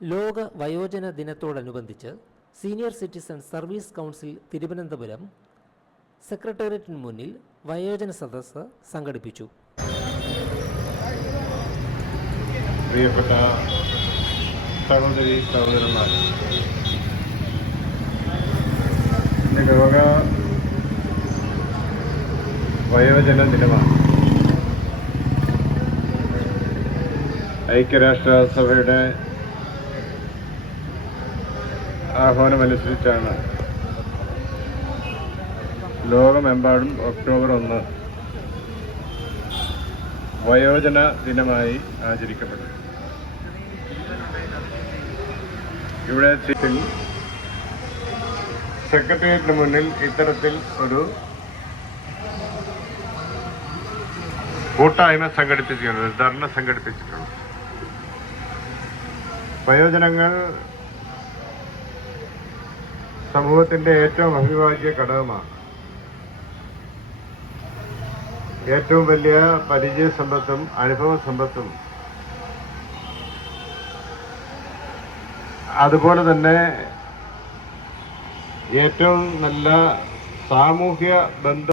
ലോക വയോജന ദിനത്തോടനുബന്ധിച്ച് senior citizen service council Thiruvananthapuram സെക്രട്ടേറിയറ്റിന് മുന്നിൽ വയോജന സദസ്സ് സംഘടിപ്പിച്ചു. പ്രിയപ്പെട്ട സഹോദരി സഹോദരന്മാർ ലോക വയോജന ദിനമാണ്. ഐക്യരാഷ്ട്രസഭയുടെ ആഹ്വാനമനുസരിച്ചാണ്. ലോകമെമ്പാടും ഒക്ടോബർ ഒന്ന് വയോജന ദിനമായി ആചരിക്കപ്പെടും ഇവിടെ സെക്രട്ടേറിയറ്റിന് മുന്നിൽ ഇത്തരത്തിൽ ഒരു കൂട്ടായ്മ സംഘടിപ്പിച്ചിട്ടുണ്ട് ധർണ സംഘടിപ്പിച്ചിട്ടുണ്ട്. വയോജനങ്ങൾ സമൂഹത്തിന്റെ ഏറ്റവും അഭിവാജ്യ ഘടകമാണ്. ഏറ്റവും വലിയ പരിചയ സമ്പത്തും അനുഭവ സമ്പത്തും. അതുപോലെ തന്നെ ഏറ്റവും നല്ല സാമൂഹ്യ ബന്ധം